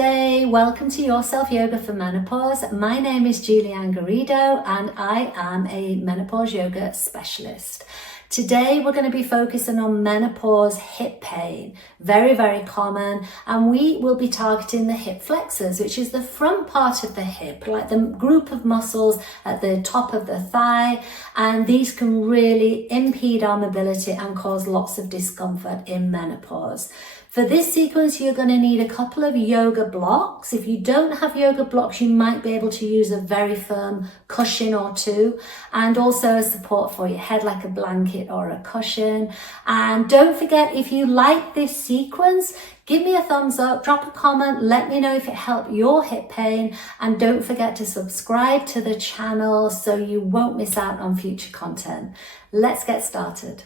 Namaste, welcome to Your Self Yoga for Menopause. My name is Julianne Garrido and I am a menopause yoga specialist. Today we're going to be focusing on menopause hip pain, very, very common, and we will be targeting the hip flexors, which is the front part of the hip, like the group of muscles at the top of the thigh, and these can really impede our mobility and cause lots of discomfort in menopause. For this sequence, you're going to need a couple of yoga blocks. If you don't have yoga blocks, you might be able to use a very firm cushion or two, and also a support for your head like a blanket or a cushion. And don't forget, if you like this sequence, give me a thumbs up, drop a comment, let me know if it helped your hip pain, and don't forget to subscribe to the channel so you won't miss out on future content. Let's get started.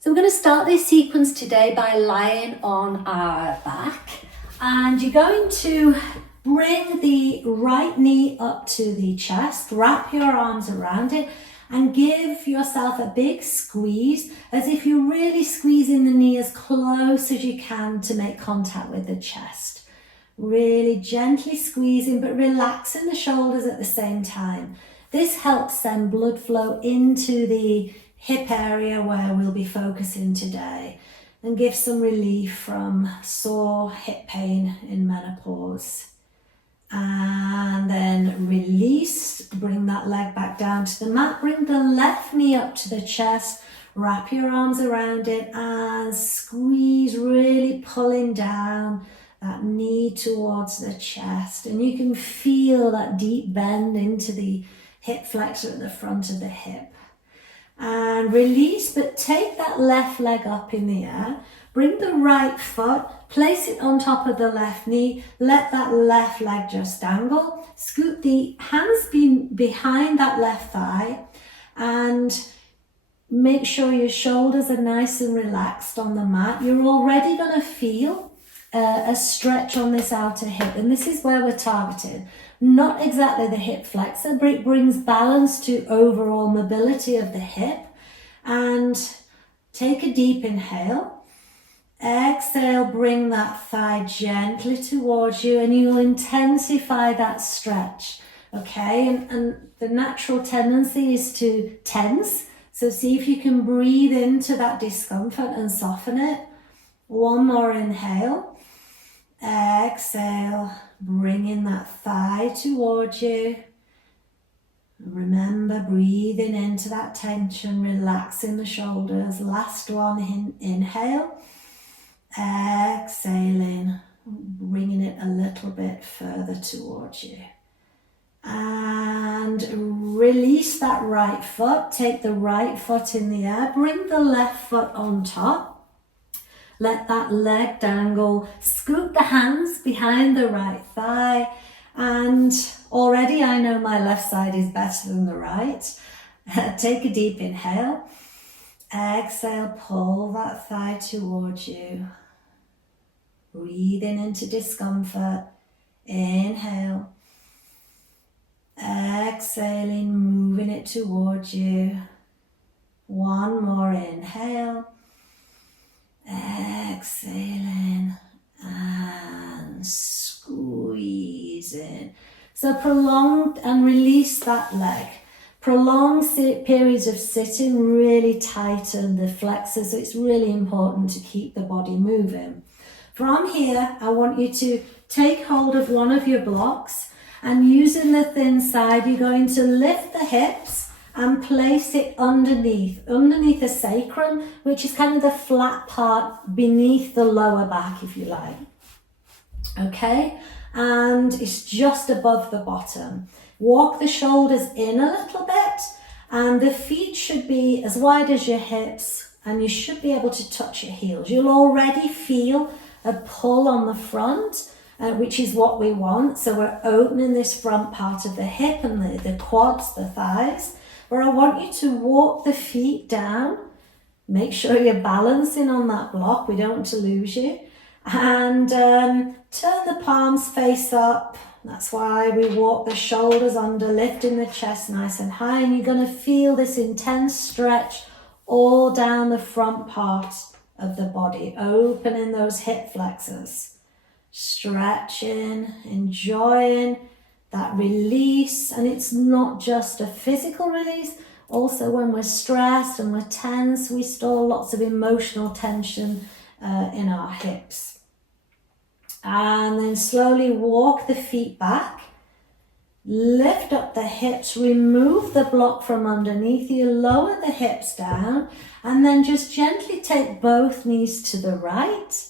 So we're going to start this sequence today by lying on our back, and you're going to bring the right knee up to the chest, wrap your arms around it and give yourself a big squeeze as if you're really squeezing the knee as close as you can to make contact with the chest. Really gently squeezing but relaxing the shoulders at the same time. This helps send blood flow into the hip area where we'll be focusing today and give some relief from sore hip pain in menopause. And then release, bring that leg back down to the mat, bring the left knee up to the chest, wrap your arms around it and squeeze, really pulling down that knee towards the chest. And you can feel that deep bend into the hip flexor at the front of the hip. And release, but take that left leg up in the air. Bring the right foot, place it on top of the left knee. Let that left leg just dangle. Scoot the hands behind that left thigh and make sure your shoulders are nice and relaxed on the mat. You're already going to feel a stretch on this outer hip, and this is where we're targeted. Not exactly the hip flexor, but it brings balance to overall mobility of the hip. And take a deep inhale. Exhale, bring that thigh gently towards you and you'll intensify that stretch. Okay, and the natural tendency is to tense. So see if you can breathe into that discomfort and soften it. One more inhale. Exhale, bringing that thigh towards you. Remember, breathing into that tension, relaxing the shoulders. Last one, inhale. Exhaling, bringing it a little bit further towards you. And release that right foot. Take the right foot in the air. Bring the left foot on top. Let that leg dangle. Scoot the hands behind the right thigh. And already I know my left side is better than the right. Take a deep inhale. Exhale, pull that thigh towards you. Breathing into discomfort. Inhale. Exhaling, moving it towards you. One more inhale. Exhaling and squeezing. So prolong and release that leg. Prolonged periods of sitting really tighten the flexors. So it's really important to keep the body moving. From here, I want you to take hold of one of your blocks and using the thin side, you're going to lift the hips and place it underneath the sacrum, which is kind of the flat part beneath the lower back, if you like. Okay, and it's just above the bottom. Walk the shoulders in a little bit, and the feet should be as wide as your hips, and you should be able to touch your heels. You'll already feel a pull on the front, which is what we want. So we're opening this front part of the hip and the quads, the thighs. Where I want you to walk the feet down. Make sure you're balancing on that block. We don't want to lose you. And turn the palms face up. That's why we walk the shoulders under, lifting the chest nice and high. And you're going to feel this intense stretch all down the front part of the body, opening those hip flexors. stretching, enjoying that release. And it's not just a physical release. Also, when we're stressed and we're tense, we store lots of emotional tension in our hips. And then slowly walk the feet back. Lift up the hips, remove the block from underneath you, lower the hips down, and then just gently take both knees to the right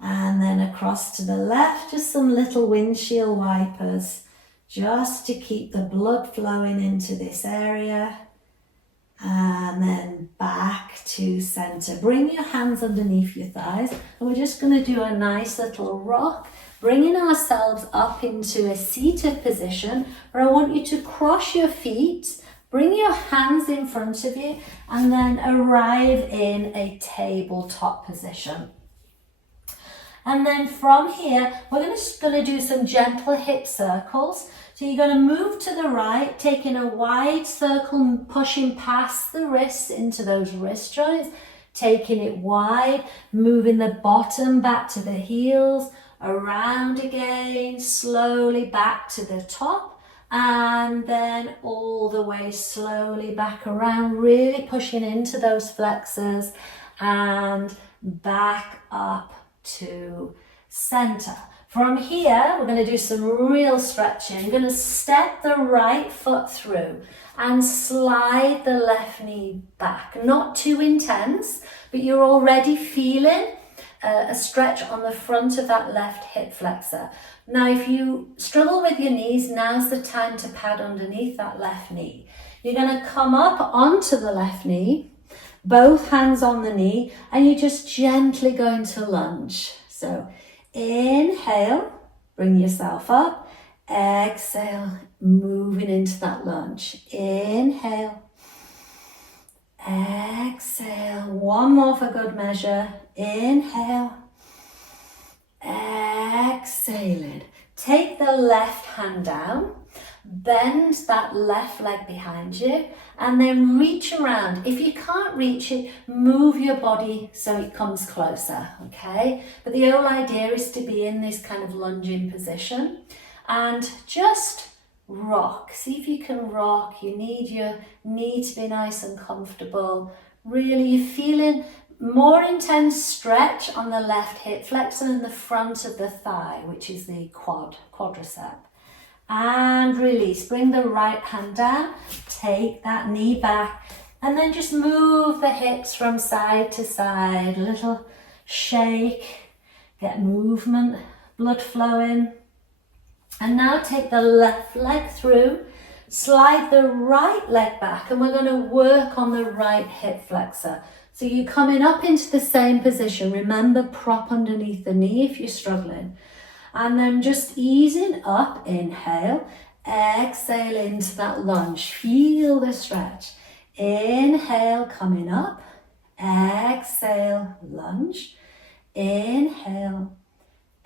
and then across to the left, just some little windshield wipers, just to keep the blood flowing into this area. And then back to center. Bring your hands underneath your thighs, and we're just going to do a nice little rock, bringing ourselves up into a seated position, where I want you to cross your feet, bring your hands in front of you, and then arrive in a tabletop position. And then from here, we're just going to do some gentle hip circles. So you're going to move to the right, taking a wide circle, pushing past the wrists into those wrist joints, taking it wide, moving the bottom back to the heels, around again, slowly back to the top, and then all the way slowly back around, really pushing into those flexors and back up to center. From here, we're going to do some real stretching. You're going to step the right foot through and slide the left knee back. Not too intense, but you're already feeling a stretch on the front of that left hip flexor. Now, if you struggle with your knees, now's the time to pad underneath that left knee. You're going to come up onto the left knee, both hands on the knee, and you're just gently going to lunge. So inhale, bring yourself up. Exhale, moving into that lunge. Inhale. Exhale. One more for good measure. Inhale. Exhaling. Take the left hand down. Bend that left leg behind you and then reach around. If you can't reach it, move your body so it comes closer, okay? But the whole idea is to be in this kind of lunging position and just rock. See if you can rock. You need your knee to be nice and comfortable. Really, you're feeling more intense stretch on the left hip flexor and the front of the thigh, which is the quadricep. And release. Bring the right hand down, take that knee back, and then just move the hips from side to side. A little shake, get movement, blood flowing. And now take the left leg through, slide the right leg back, and we're going to work on the right hip flexor. So you're coming up into the same position. Remember, prop underneath the knee if you're struggling. And then just easing up, inhale, exhale into that lunge. Feel the stretch. Inhale, coming up, exhale, lunge. Inhale,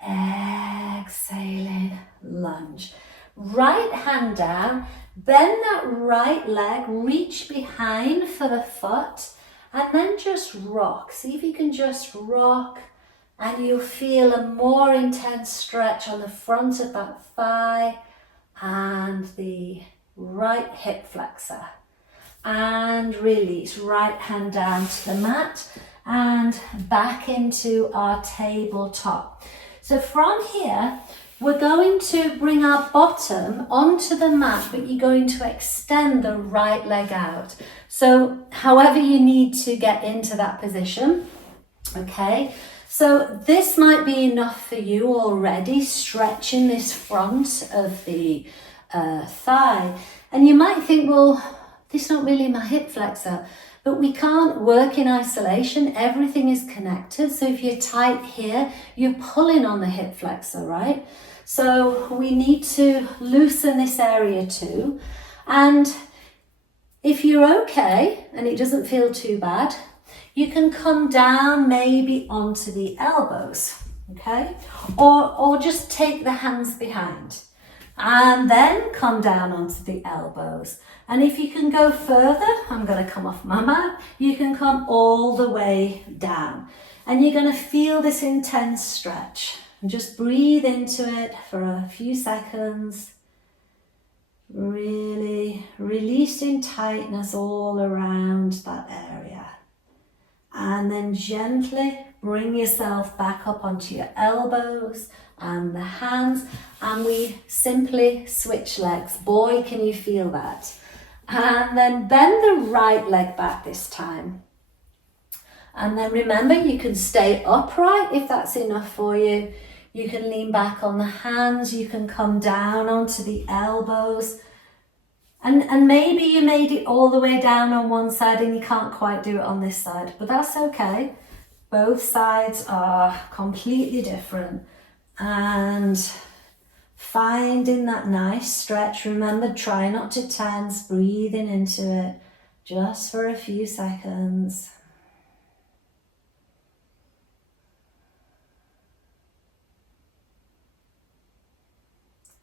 exhaling, lunge. Right hand down, bend that right leg, reach behind for the foot, and then just rock. See if you can just rock. And you'll feel a more intense stretch on the front of that thigh and the right hip flexor. And release, right hand down to the mat and back into our tabletop. So from here, we're going to bring our bottom onto the mat, but you're going to extend the right leg out. So however you need to get into that position, okay? So this might be enough for you already, stretching this front of the thigh. And you might think, well, this is not really my hip flexor. But we can't work in isolation. Everything is connected. So if you're tight here, you're pulling on the hip flexor, right? So we need to loosen this area too. And if you're okay and it doesn't feel too bad, you can come down maybe onto the elbows, okay? Or just take the hands behind and then come down onto the elbows. And if you can go further, I'm going to come off my mat, you can come all the way down. And you're going to feel this intense stretch. And just breathe into it for a few seconds. Really releasing tightness all around that area. And then gently bring yourself back up onto your elbows and the hands. And we simply switch legs. Boy, can you feel that. And then bend the right leg back this time. And then remember, you can stay upright if that's enough for you. You can lean back on the hands. You can come down onto the elbows. And maybe you made it all the way down on one side and you can't quite do it on this side, but that's okay. Both sides are completely different. And finding that nice stretch. Remember, try not to tense, breathing into it just for a few seconds.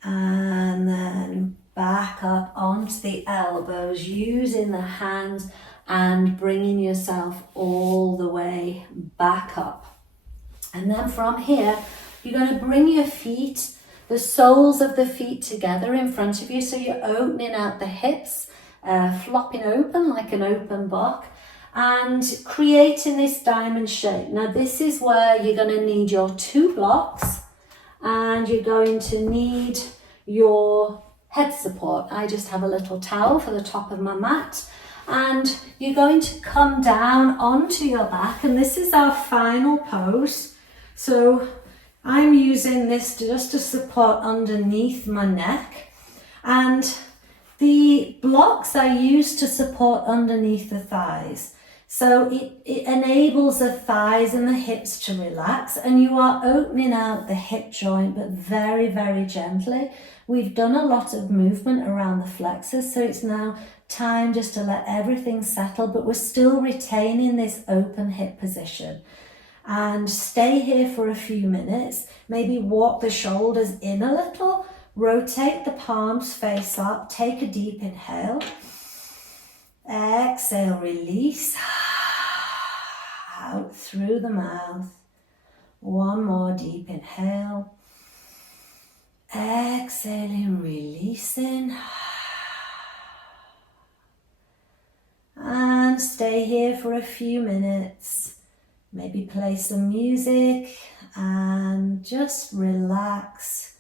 And then back up onto the elbows, using the hands and bringing yourself all the way back up. And then from here, you're going to bring your feet, the soles of the feet together in front of you. So you're opening out the hips, flopping open like an open book, and creating this diamond shape. Now this is where you're going to need your 2 blocks, and you're going to need your head support. I just have a little towel for the top of my mat, and you're going to come down onto your back, and this is our final pose. So I'm using this just to support underneath my neck, and the blocks I use to support underneath the thighs. So it enables the thighs and the hips to relax, and you are opening out the hip joint, but very, very gently. We've done a lot of movement around the flexors, so it's now time just to let everything settle, but we're still retaining this open hip position. And stay here for a few minutes. Maybe walk the shoulders in a little, rotate the palms face up, take a deep inhale. Exhale, release. Out through the mouth. One more deep inhale. Exhaling, releasing. And stay here for a few minutes. Maybe play some music and just relax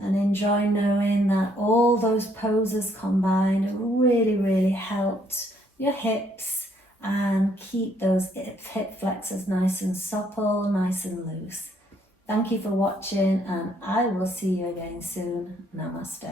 and enjoy knowing that all those poses combined have really, really helped your hips and keep those hip flexors nice and supple, nice and loose. Thank you for watching, and I will see you again soon. Namaste.